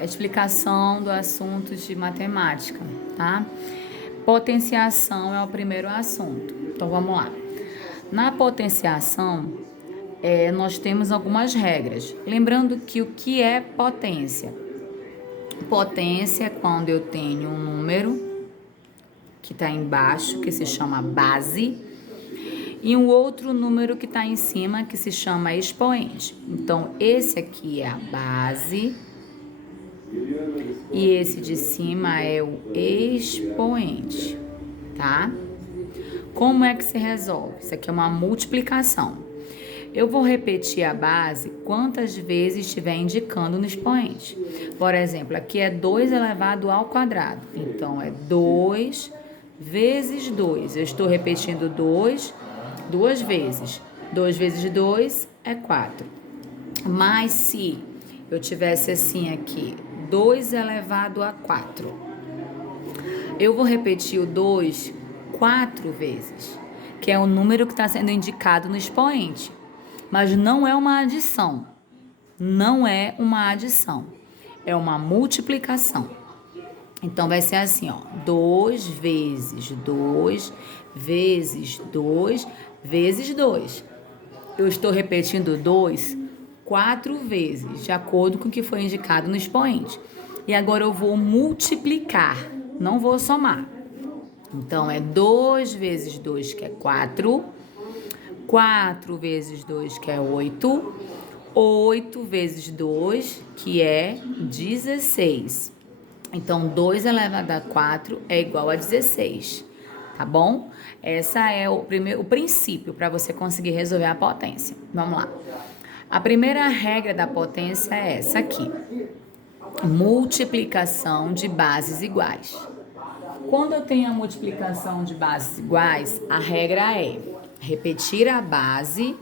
a explicação do assunto de matemática, tá? Potenciação é o primeiro assunto. Então, vamos lá. Na potenciação, nós temos algumas regras. Lembrando que o que é potência? Potência é quando eu tenho um número que está embaixo, que se chama base, e um outro número que está em cima, que se chama expoente. Então, esse aqui é a base e esse de cima é o expoente, tá? Como é que se resolve? Isso aqui é uma multiplicação. Eu vou repetir a base quantas vezes estiver indicando no expoente. Por exemplo, aqui é 2 elevado ao quadrado. Então, é 2 vezes 2. Eu estou repetindo 2 duas vezes. 2 vezes 2 é 4. Mas se eu tivesse assim aqui, 2 elevado a 4, eu vou repetir o 2 4 vezes, que é o número que está sendo indicado no expoente. Mas não é uma adição. Não é uma adição. É uma multiplicação. Então, vai ser assim, ó. 2 vezes 2 vezes 2 vezes 2. Eu estou repetindo 2 4 vezes, de acordo com o que foi indicado no expoente. E agora eu vou multiplicar, não vou somar. Então, é 2 vezes 2, que é 4. 4 vezes 2, que é 8. 8 vezes 2, que é 16. Então, 2 elevado a 4 é igual a 16, tá bom? Essa é o princípio para você conseguir resolver a potência. Vamos lá. A primeira regra da potência é essa aqui. Multiplicação de bases iguais. Quando eu tenho a multiplicação de bases iguais, a regra é repetir a base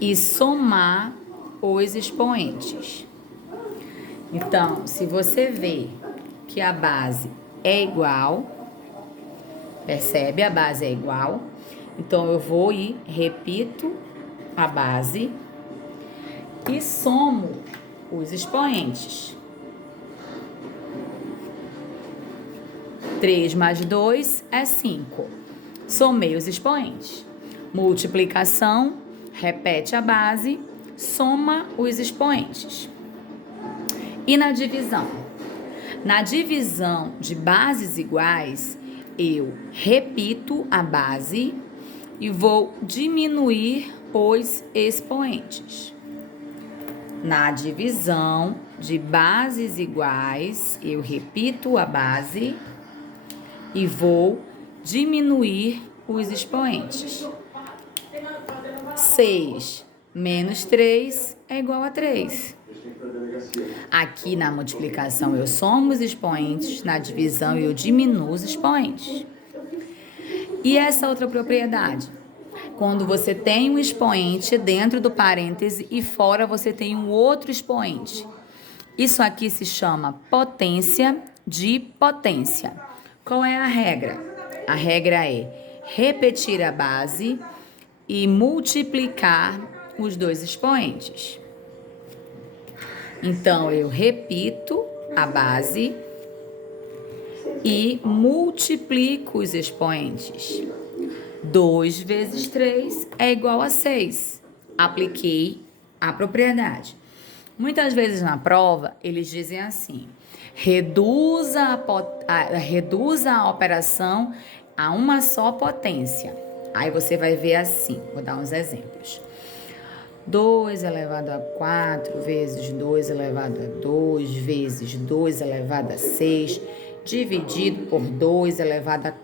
e somar os expoentes. Então, se você vê que a base é igual, percebe? A base é igual. Então, eu vou e repito a base e somo os expoentes. 3 mais 2 é 5. Somei os expoentes. Multiplicação, repete a base, soma os expoentes. E na divisão? Na divisão de bases iguais, eu repito a base e vou diminuir os expoentes. Na divisão de bases iguais, eu repito a base e vou diminuir os expoentes. 6 menos 3 é igual a 3. Aqui na multiplicação eu somo os expoentes, na divisão eu diminuo os expoentes. E essa outra propriedade? Quando você tem um expoente dentro do parêntese e fora você tem um outro expoente. Isso aqui se chama potência de potência. Qual é a regra? A regra é repetir a base e multiplicar os dois expoentes. Então, eu repito a base e multiplico os expoentes. 2 vezes 3 é igual a 6. Apliquei a propriedade. Muitas vezes na prova, eles dizem assim: reduza a operação a uma só potência. Aí você vai ver assim, vou dar uns exemplos. 2 elevado a 4 vezes 2 elevado a 2 vezes 2 elevado a 6 dividido por 2 elevado a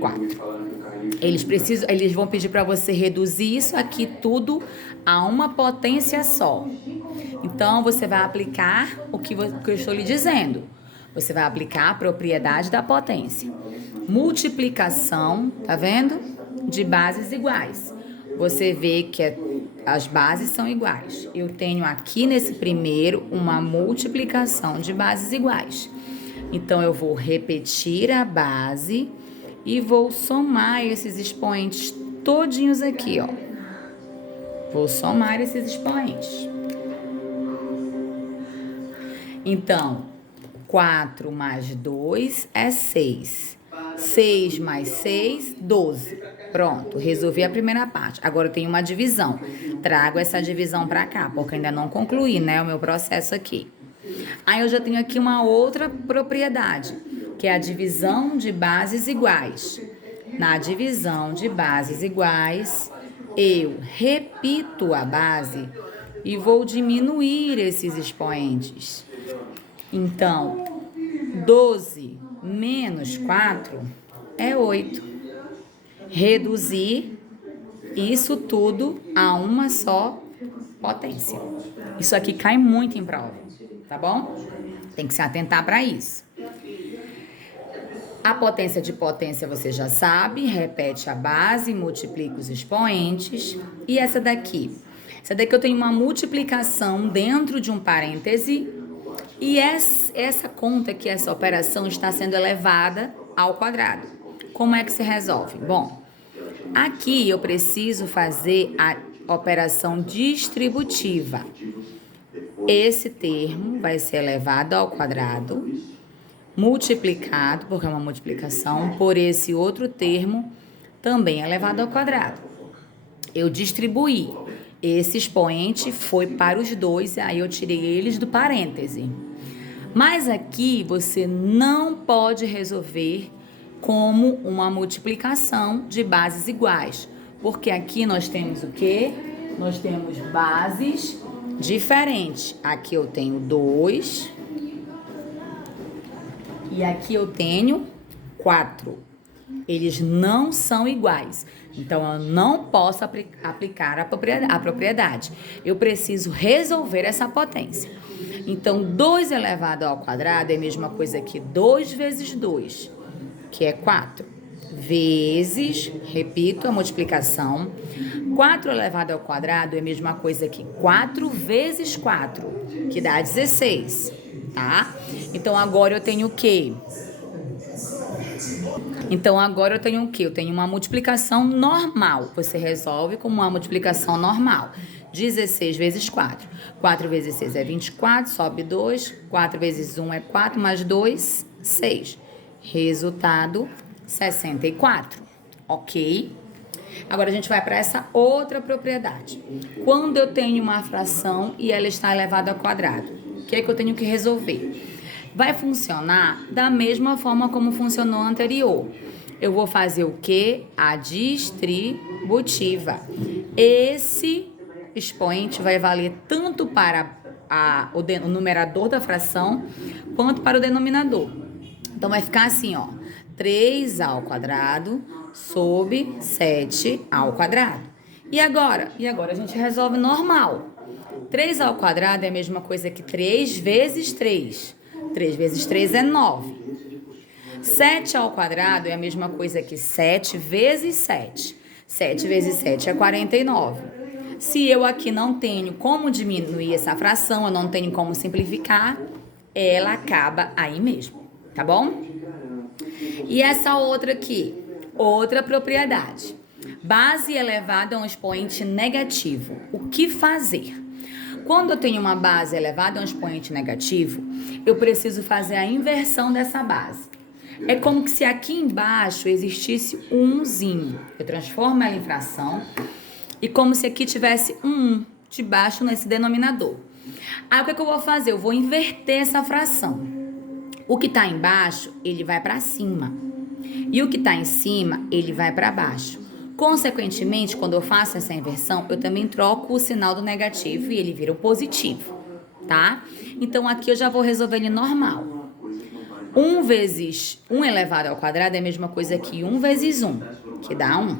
4. Eles vão pedir para você reduzir isso aqui tudo a uma potência só. Então, você vai aplicar o que eu estou lhe dizendo. Você vai aplicar a propriedade da potência. Multiplicação, tá vendo? De bases iguais. Você vê que as bases são iguais. Eu tenho aqui nesse primeiro uma multiplicação de bases iguais. Então, eu vou repetir a base e vou somar esses expoentes todinhos aqui, ó. Vou somar esses expoentes. Então, 4 mais 2 é 6. 6 mais 6, 12. Pronto, resolvi a primeira parte. Agora eu tenho uma divisão. Trago essa divisão para cá, porque ainda não concluí, né, o meu processo aqui. Aí eu já tenho aqui uma outra propriedade, que é a divisão de bases iguais. Na divisão de bases iguais, eu repito a base e vou diminuir esses expoentes. Então, 12 menos 4 é 8. Reduzir isso tudo a uma só potência. Isso aqui cai muito em prova, tá bom? Tem que se atentar para isso. A potência de potência você já sabe, repete a base, multiplica os expoentes. E essa daqui? Essa daqui eu tenho uma multiplicação dentro de um parêntese e essa conta aqui, essa operação está sendo elevada ao quadrado. Como é que se resolve? Bom, aqui eu preciso fazer a operação distributiva. Esse termo vai ser elevado ao quadrado, multiplicado, porque é uma multiplicação, por esse outro termo, também elevado ao quadrado. Eu distribuí. Esse expoente foi para os dois, aí eu tirei eles do parêntese. Mas aqui você não pode resolver como uma multiplicação de bases iguais, porque aqui nós temos o quê? Nós temos bases diferentes. Aqui eu tenho 2 e aqui eu tenho 4. Eles não são iguais. Então, eu não posso aplicar a propriedade. Eu preciso resolver essa potência. Então, 2 elevado ao quadrado é a mesma coisa que 2 vezes 2, que é 4. Vezes, repito a multiplicação, 4 elevado ao quadrado é a mesma coisa que 4 vezes 4, que dá 16, tá? Então, agora eu tenho o quê? Eu tenho uma multiplicação normal. Você resolve como uma multiplicação normal. 16 vezes 4. 4 vezes 6 é 24, sobe 2. 4 vezes 1 é 4, mais 2, 6. Resultado, 64. Ok? Agora a gente vai para essa outra propriedade. Quando eu tenho uma fração e ela está elevada ao quadrado, o que é que eu tenho que resolver? Vai funcionar da mesma forma como funcionou a anterior. Eu vou fazer o quê? A distributiva. Esse expoente vai valer tanto para o numerador da fração quanto para o denominador. Então, vai ficar assim, ó. 3 ao quadrado sobre 7 ao quadrado. E agora? A gente resolve normal. 3 ao quadrado é a mesma coisa que 3 vezes 3. 3 vezes 3 é 9. 7 ao quadrado é a mesma coisa que 7 vezes 7. 7 vezes 7 é 49. Se eu aqui não tenho como diminuir essa fração, eu não tenho como simplificar, ela acaba aí mesmo, tá bom? E essa outra aqui, outra propriedade. Base elevada a um expoente negativo. O que fazer? Quando eu tenho uma base elevada a um expoente negativo, eu preciso fazer a inversão dessa base. É como se aqui embaixo existisse um 1zinho. Eu transformo ela em fração e como se aqui tivesse um 1 de baixo nesse denominador. Aí o que eu vou fazer? Eu vou inverter essa fração. O que está embaixo, ele vai para cima. E o que está em cima, ele vai para baixo. Consequentemente, quando eu faço essa inversão, eu também troco o sinal do negativo e ele vira o positivo, tá? Então, aqui eu já vou resolver ele normal. 1 vezes 1 elevado ao quadrado é a mesma coisa que 1 vezes 1, que dá 1.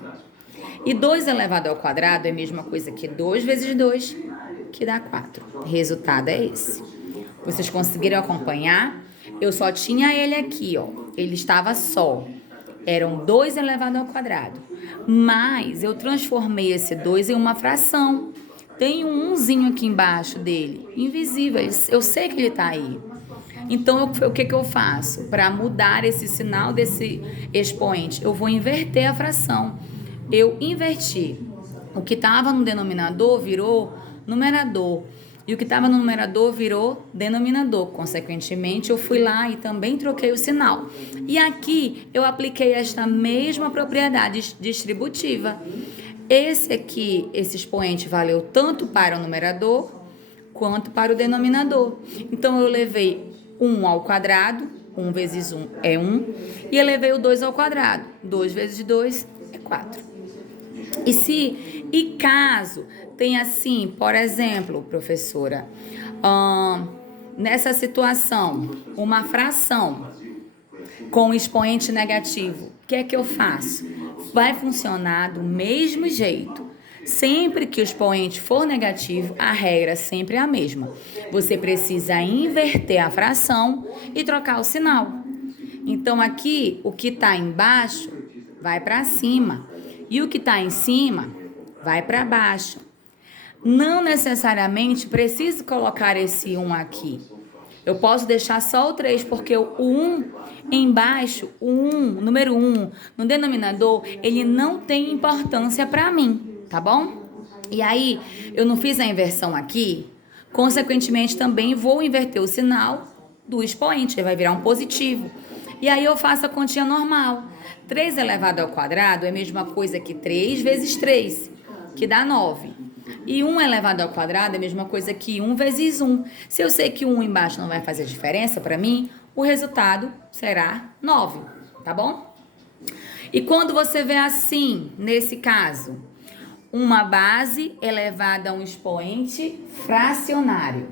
E 2 elevado ao quadrado é a mesma coisa que 2 vezes 2, que dá 4. O resultado é esse. Vocês conseguiram acompanhar? Eu só tinha ele aqui, ó. Ele estava só. Eram 2 elevado ao quadrado. Mas eu transformei esse 2 em uma fração. Tem um 1zinho aqui embaixo dele, invisível. Eu sei que ele está aí. Então, o que eu faço? Para mudar esse sinal desse expoente, eu vou inverter a fração. Eu inverti. O que estava no denominador virou numerador. E o que estava no numerador virou denominador. Consequentemente, eu fui lá e também troquei o sinal. E aqui eu apliquei esta mesma propriedade distributiva. Esse aqui, esse expoente valeu tanto para o numerador quanto para o denominador. Então, eu levei 1 ao quadrado, 1 vezes 1 é 1, e eu levei o 2 ao quadrado, 2 vezes 2 é 4. E caso tenha assim, por exemplo, professora, nessa situação, uma fração com expoente negativo, o que é que eu faço? Vai funcionar do mesmo jeito. Sempre que o expoente for negativo, a regra sempre é a mesma. Você precisa inverter a fração e trocar o sinal. Então, aqui, o que está embaixo vai para cima e o que está em cima vai para baixo. Não necessariamente preciso colocar esse 1 aqui. Eu posso deixar só o 3, porque o 1 embaixo, o 1, número 1, no denominador, ele não tem importância para mim, tá bom? E aí, eu não fiz a inversão aqui, consequentemente também vou inverter o sinal do expoente, ele vai virar um positivo. E aí eu faço a continha normal. 3 elevado ao quadrado é a mesma coisa que 3 vezes 3, que dá 9. E 1 elevado ao quadrado é a mesma coisa que 1 vezes 1. Se eu sei que 1 embaixo não vai fazer diferença para mim, o resultado será 9, tá bom? E quando você vê assim, nesse caso, uma base elevada a um expoente fracionário.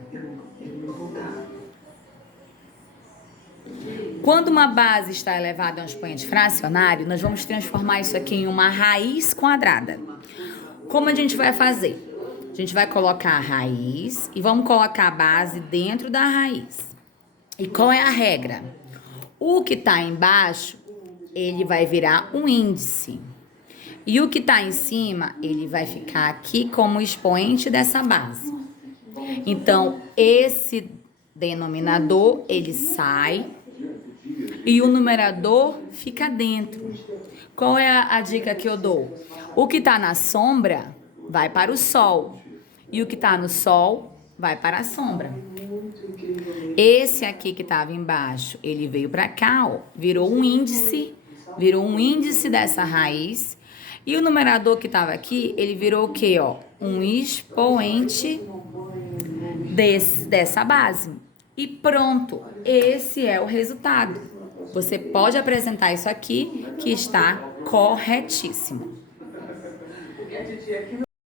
Quando uma base está elevada a um expoente fracionário, nós vamos transformar isso aqui em uma raiz quadrada. Como a gente vai fazer? A gente vai colocar a raiz e vamos colocar a base dentro da raiz. E qual é a regra? O que está embaixo, ele vai virar um índice. E o que está em cima, ele vai ficar aqui como expoente dessa base. Então, esse denominador, ele sai e o numerador fica dentro. Qual é a dica que eu dou? O que está na sombra vai para o sol e o que está no sol vai para a sombra. Esse aqui que estava embaixo, ele veio para cá, ó, virou um índice dessa raiz. E o numerador que estava aqui, ele virou o quê, ó? Um expoente dessa base. E pronto, esse é o resultado. Você pode apresentar isso aqui, que está corretíssimo.